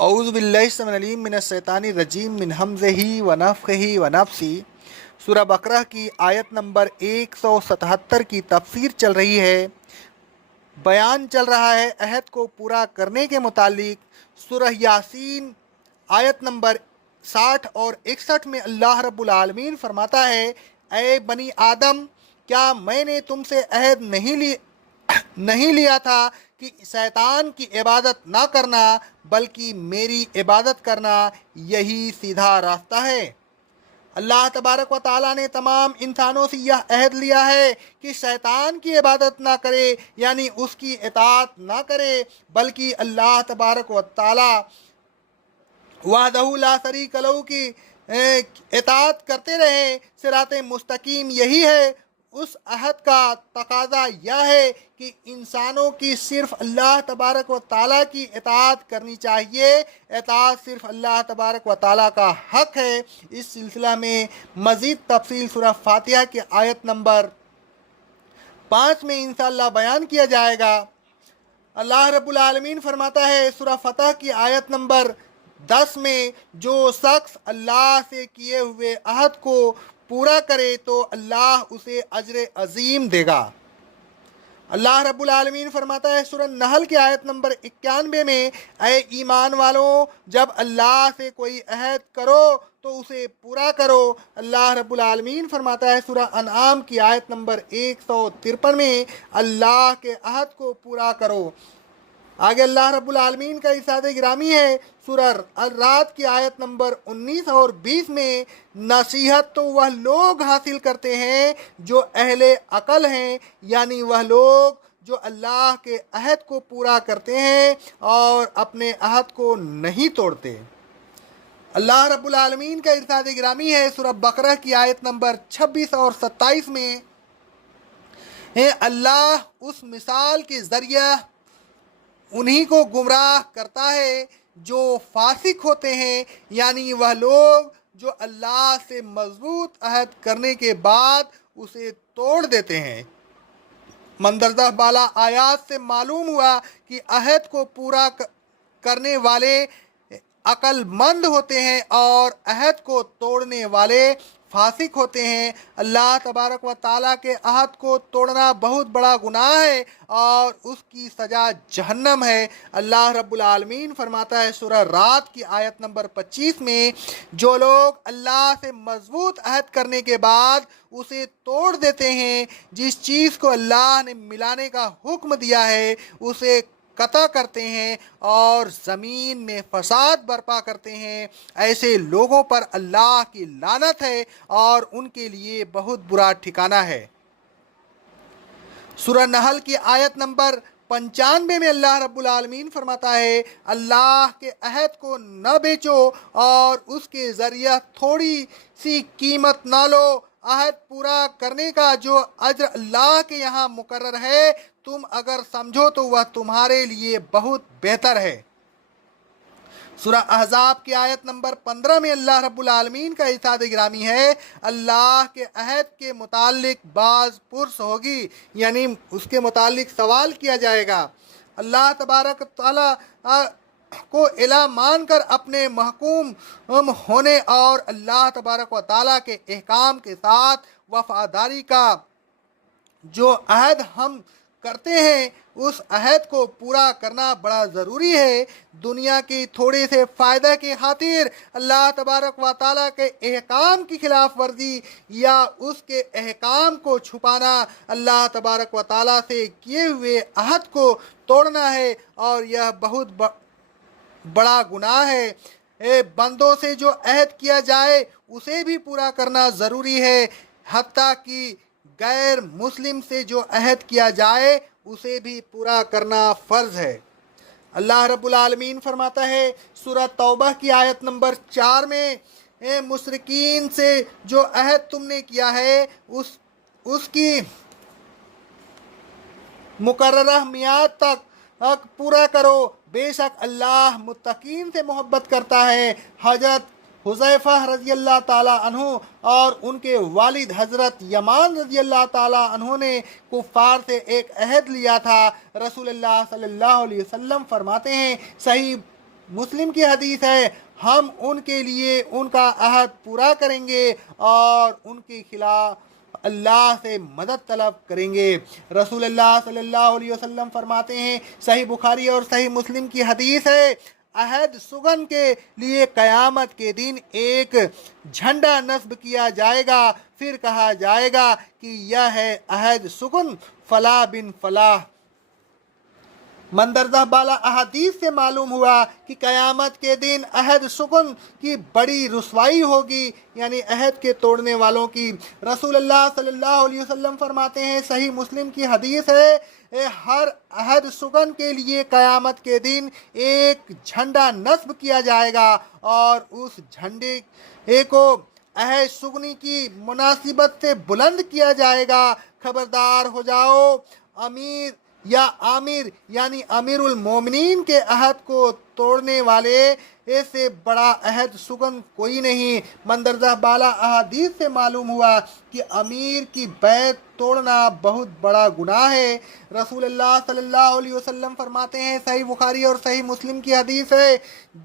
اعوذ باللہ السمیع العلیم من الشیطان الرجیم من حمزہ ونفخہ ونفثہ۔ سورہ بقرہ کی آیت نمبر 177 کی تفسیر چل رہی ہے۔ بیان چل رہا ہے عہد کو پورا کرنے کے متعلق۔ سورہ یاسین آیت نمبر 60 اور 61 میں اللہ رب العالمین فرماتا ہے، اے بنی آدم، کیا میں نے تم سے عہد نہیں لیا تھا کہ شیطان کی عبادت نہ کرنا بلکہ میری عبادت کرنا، یہی سیدھا راستہ ہے۔ اللہ تبارک و تعالیٰ نے تمام انسانوں سے یہ عہد لیا ہے کہ شیطان کی عبادت نہ کرے، یعنی اس کی اطاعت نہ کرے، بلکہ اللہ تبارک و تعالیٰ وحدہ لا شریک لہ کی اطاعت کرتے رہے۔ صراط مستقیم یہی ہے۔ اس عہد کا تقاضا یہ ہے کہ انسانوں کی صرف اللہ تبارک و تعالیٰ کی اطاعت کرنی چاہیے۔ اطاعت صرف اللہ تبارک و تعالیٰ کا حق ہے۔ اس سلسلہ میں مزید تفصیل سورہ فاتحہ کی آیت نمبر 5 میں انشاءاللہ بیان کیا جائے گا۔ اللہ رب العالمین فرماتا ہے سورہ فتح کی آیت نمبر 10 میں، جو شخص اللہ سے کیے ہوئے عہد کو پورا کرے تو اللہ اسے اجر عظیم دے گا۔ اللہ رب العالمین فرماتا ہے سورہ نحل کی آیت نمبر 91 میں، اے ایمان والوں، جب اللہ سے کوئی عہد کرو تو اسے پورا کرو۔ اللہ رب العالمین فرماتا ہے سورہ انعام کی آیت نمبر 153 میں، اللہ کے عہد کو پورا کرو۔ آگے اللہ رب العالمین کا ارشاد گرامی ہے سورہ الرعد کی آیت نمبر 19 اور 20 میں، نصیحت تو وہ لوگ حاصل کرتے ہیں جو اہل عقل ہیں، یعنی وہ لوگ جو اللہ کے عہد کو پورا کرتے ہیں اور اپنے عہد کو نہیں توڑتے۔ اللہ رب العالمین کا ارشاد گرامی ہے سورہ بقرہ کی آیت نمبر 26 اور 27 میں، اللہ اس مثال کے ذریعہ انہی کو گمراہ کرتا ہے جو فاسق ہوتے ہیں، یعنی وہ لوگ جو اللہ سے مضبوط عہد کرنے کے بعد اسے توڑ دیتے ہیں۔ مندرجہ بالا آیات سے معلوم ہوا کہ عہد کو پورا کرنے والے عقل مند ہوتے ہیں اور عہد کو توڑنے والے فاسق ہوتے ہیں۔ اللہ تبارک و تعالیٰ کے عہد کو توڑنا بہت بڑا گناہ ہے اور اس کی سزا جہنم ہے۔ اللہ رب العالمین فرماتا ہے سورہ رعد کی آیت نمبر 25 میں، جو لوگ اللہ سے مضبوط عہد کرنے کے بعد اسے توڑ دیتے ہیں، جس چیز کو اللہ نے ملانے کا حکم دیا ہے اسے قطع کرتے ہیں اور زمین میں فساد برپا کرتے ہیں، ایسے لوگوں پر اللہ کی لعنت ہے اور ان کے لیے بہت برا ٹھکانہ ہے۔ سورہ نحل کی آیت نمبر 95 میں اللہ رب العالمین فرماتا ہے، اللہ کے عہد کو نہ بیچو اور اس کے ذریعہ تھوڑی سی قیمت نہ لو۔ عہد پورا کرنے کا جو اجر اللہ کے یہاں مقرر ہے، تم اگر سمجھو تو وہ تمہارے لیے بہت بہتر ہے۔ سورہ احزاب کی آیت نمبر 15 میں اللہ رب العالمین کا ارشاد گرامی ہے، اللہ کے عہد کے متعلق بعض پرس ہوگی، یعنی اس کے متعلق سوال کیا جائے گا۔ اللہ تبارک تعالیٰ کو الہ مان کر اپنے محکوم ہونے اور اللہ تبارک و تعالیٰ کے احکام کے ساتھ وفاداری کا جو عہد ہم کرتے ہیں، اس عہد کو پورا کرنا بڑا ضروری ہے۔ دنیا کی تھوڑے سے فائدہ کی خاطر اللہ تبارک و تعالیٰ کے احکام کی خلاف ورزی یا اس کے احکام کو چھپانا اللہ تبارک و تعالیٰ سے کیے ہوئے عہد کو توڑنا ہے اور یہ بہت بڑا گناہ ہے۔ بندوں سے جو عہد کیا جائے اسے بھی پورا کرنا ضروری ہے، حتیٰ کہ غیر مسلم سے جو عہد کیا جائے اسے بھی پورا کرنا فرض ہے۔ اللہ رب العالمین فرماتا ہے سورہ توبہ کی آیت نمبر 4 میں، مشرکین سے جو عہد تم نے کیا ہے اس کی مقررہ میعاد تک پورا کرو، بے شک اللہ متقین سے محبت کرتا ہے۔ حضرت حذیفہ رضی اللہ تعالیٰ عنہ اور ان کے والد حضرت یمان رضی اللہ تعالیٰ عنہ نے کفار سے ایک عہد لیا تھا۔ رسول اللہ صلی اللہ علیہ وسلم فرماتے ہیں، صحیح مسلم کی حدیث ہے ہم ان کے لیے ان کا عہد پورا کریں گے اور ان کے خلاف اللہ سے مدد طلب کریں گے۔ رسول اللہ صلی اللہ علیہ وسلم فرماتے ہیں، صحیح بخاری اور صحیح مسلم کی حدیث ہے، عہد سگن کے لیے قیامت کے دن ایک جھنڈا نصب کیا جائے گا، پھر کہا جائے گا کہ یہ ہے عہد سگن فلاں بن فلاں۔ مندرجہ بالا احادیث سے معلوم ہوا کہ قیامت کے دن عہد سکن کی بڑی رسوائی ہوگی، یعنی عہد کے توڑنے والوں کی۔ رسول اللہ صلی اللہ علیہ وسلم فرماتے ہیں، صحیح مسلم کی حدیث ہے، ہر عہد سکن کے لیے قیامت کے دن ایک جھنڈا نصب کیا جائے گا اور اس جھنڈے کو عہد سگنی کی مناسبت سے بلند کیا جائے گا۔ خبردار ہو جاؤ، امیر یا عامر یعنی امیر المومنین کے عہد کو توڑنے والے سے بڑا عہد سگن کوئی نہیں۔ مندرجہ بالا احادیث سے معلوم ہوا کہ امیر کی بیعت توڑنا بہت بڑا گناہ ہے۔ رسول اللہ صلی اللہ علیہ وسلم فرماتے ہیں، صحیح بخاری اور صحیح مسلم کی حدیث ہے،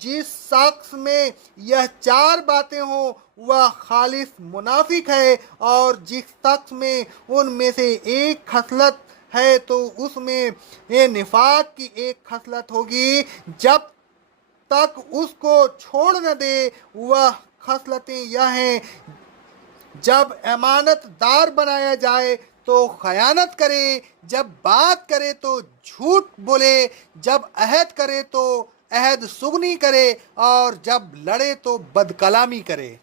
جس شخص میں یہ چار باتیں ہوں وہ خالص منافق ہے، اور جس شخص میں ان میں سے ایک خصلت ہے تو اس میں نفاق کی ایک خصلت ہوگی، جب تک اس کو چھوڑ نہ دے۔ وہ خصلتیں یہ ہیں، جب امانت دار بنایا جائے تو خیانت کرے، جب بات کرے تو جھوٹ بولے، جب عہد کرے تو عہد سگنی کرے، اور جب لڑے تو بد کلامی کرے۔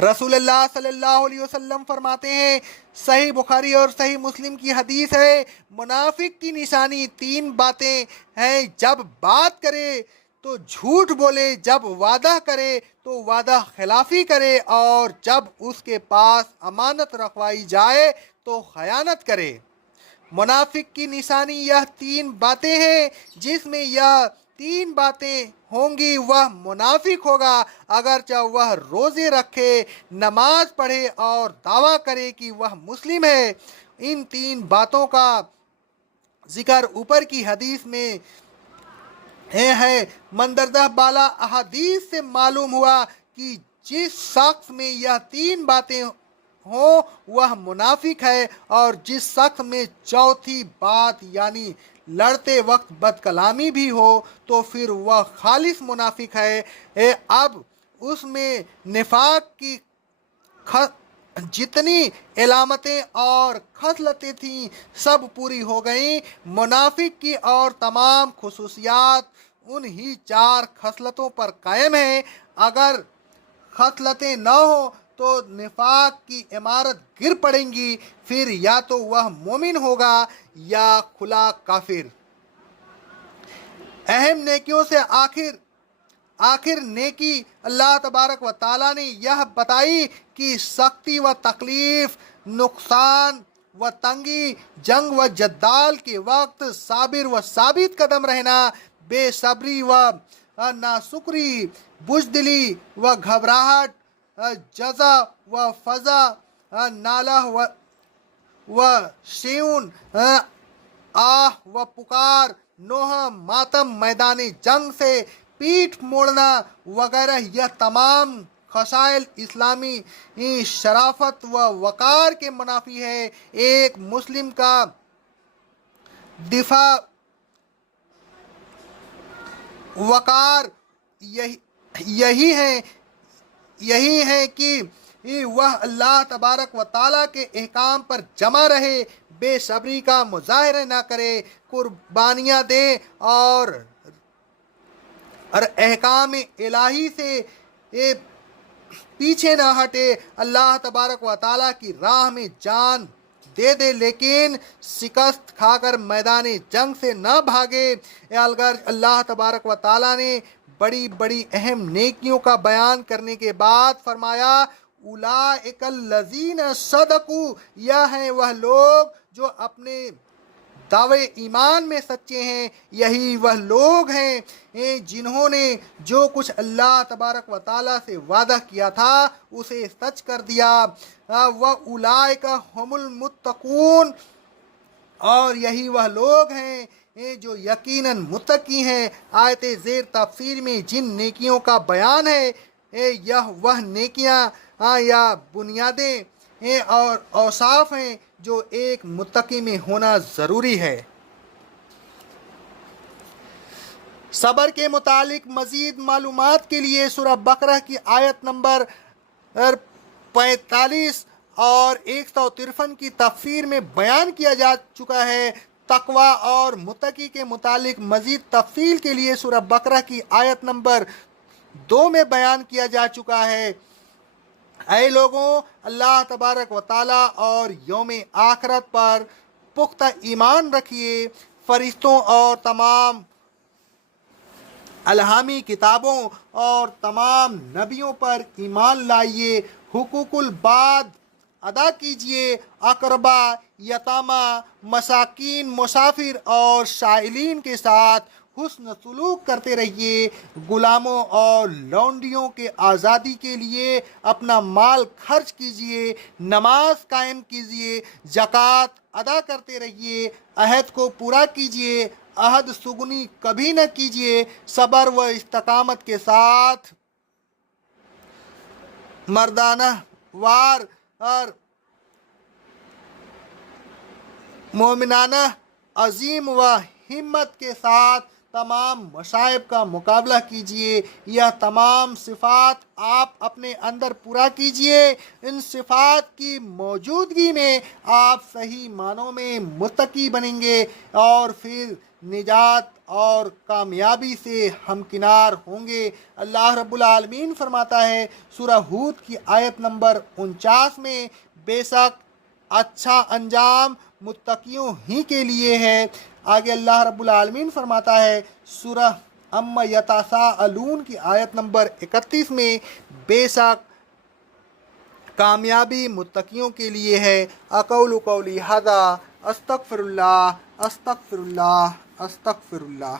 رسول اللہ صلی اللہ علیہ وسلم فرماتے ہیں، صحیح بخاری اور صحیح مسلم کی حدیث ہے، منافق کی نشانی تین باتیں ہیں، جب بات کرے تو جھوٹ بولے، جب وعدہ کرے تو وعدہ خلافی کرے، اور جب اس کے پاس امانت رکھوائی جائے تو خیانت کرے۔ منافق کی نشانی یہ تین باتیں ہیں، جس میں یہ تین باتیں ہوں گی وہ منافق ہوگا، اگرچہ وہ روزے رکھے، نماز پڑھے اور دعویٰ کرے کہ وہ مسلم ہے۔ ان تین باتوں کا ذکر اوپر کی حدیث میں ہے۔ مندرجہ بالا احادیث سے معلوم ہوا کہ جس شخص میں یہ تین باتیں ہوں وہ منافق ہے، اور جس شخص میں چوتھی بات یعنی لڑتے وقت بد کلامی بھی ہو تو پھر وہ خالص منافق ہے۔ اب اس میں نفاق کی جتنی علامتیں اور خصلتیں تھیں سب پوری ہو گئیں۔ منافق کی اور تمام خصوصیات انہی چار خصلتوں پر قائم ہیں۔ اگر خصلتیں نہ ہوں تو نفاق کی عمارت گر پڑیں گی، پھر یا تو وہ مومن ہوگا یا کھلا کافر۔ اہم نیکیوں سے آخر نیکی اللہ تبارک و تعالیٰ نے یہ بتائی کہ سختی و تکلیف، نقصان و تنگی، جنگ و جدال کے وقت صابر و ثابت قدم رہنا، بے صبری و ناشکری، بزدلی و گھبراہٹ، جزع و فضع، نالہ و شیون، آہ و پکار، نوحہ ماتم، میدان جنگ سے پیٹھ موڑنا وغیرہ، یہ تمام خصائل اسلامی شرافت و وقار کے منافی ہے۔ ایک مسلم کا دفاع وقار یہی ہے کہ وہ اللہ تبارک و تعالیٰ کے احکام پر جمع رہے، بے صبری کا مظاہرہ نہ کرے، قربانیاں دے اور احکام الہی سے پیچھے نہ ہٹے، اللہ تبارک و تعالیٰ کی راہ میں جان دے دے لیکن شکست کھا کر میدان جنگ سے نہ بھاگے۔ اللہ تبارک و تعالیٰ نے بڑی بڑی اہم نیکیوں کا بیان کرنے کے بعد فرمایا، اولئک الذین صدقوا، یہ ہیں وہ لوگ جو اپنے دعوے ایمان میں سچے ہیں، یہی وہ لوگ ہیں جنہوں نے جو کچھ اللہ تبارک و تعالیٰ سے وعدہ کیا تھا اسے سچ کر دیا۔ وَأُولَئِكَ هُمُ الْمُتَّقُونَ، اور یہی وہ لوگ ہیں جو یقیناً متقی ہیں۔ آیت زیر تفسیر میں جن نیکیوں کا بیان ہے یہ وہ نیکیاں یا بنیادیں اور اوصاف ہیں جو ایک متقی میں ہونا ضروری ہے۔ صبر کے متعلق مزید معلومات کے لیے سورہ بقرہ کی آیت نمبر 45 اور 153 کی تفسیر میں بیان کیا جا چکا ہے۔ تقوی اور متقی کے متعلق مزید تفصیل کے لیے سورہ بقرہ کی آیت نمبر 2 میں بیان کیا جا چکا ہے۔ اے لوگوں، اللہ تبارک و تعالیٰ اور یوم آخرت پر پختہ ایمان رکھیے، فرشتوں اور تمام الہامی کتابوں اور تمام نبیوں پر ایمان لائیے، حقوق العباد ادا کیجیے، اقربا، یتامہ، مساکین، مسافر اور سائلین کے ساتھ حسن سلوک کرتے رہیے، غلاموں اور لونڈیوں کے آزادی کے لیے اپنا مال خرچ کیجیے، نماز قائم کیجیے، زکوٰۃ ادا کرتے رہیے، عہد کو پورا کیجیے، عہد سگنی کبھی نہ کیجیے، صبر و استقامت کے ساتھ مردانہ وار اور مومنانہ عزم و ہمت کے ساتھ تمام مصائب کا مقابلہ کیجیے۔ یہ تمام صفات آپ اپنے اندر پورا کیجیے۔ ان صفات کی موجودگی میں آپ صحیح معنوں میں متقی بنیں گے اور پھر نجات اور کامیابی سے ہمکنار ہوں گے۔ اللہ رب العالمین فرماتا ہے سورہ ہود کی آیت نمبر 49 میں، بے شک اچھا انجام متقیوں ہی کے لیے ہے۔ آگے اللہ رب العالمین فرماتا ہے سورہ اما یتساءلون کی آیت نمبر 31 میں، بے شک کامیابی متقیوں کے لیے ہے۔ اقول قولی ھذا استغفر اللہ استغفر اللہ استغفر اللہ۔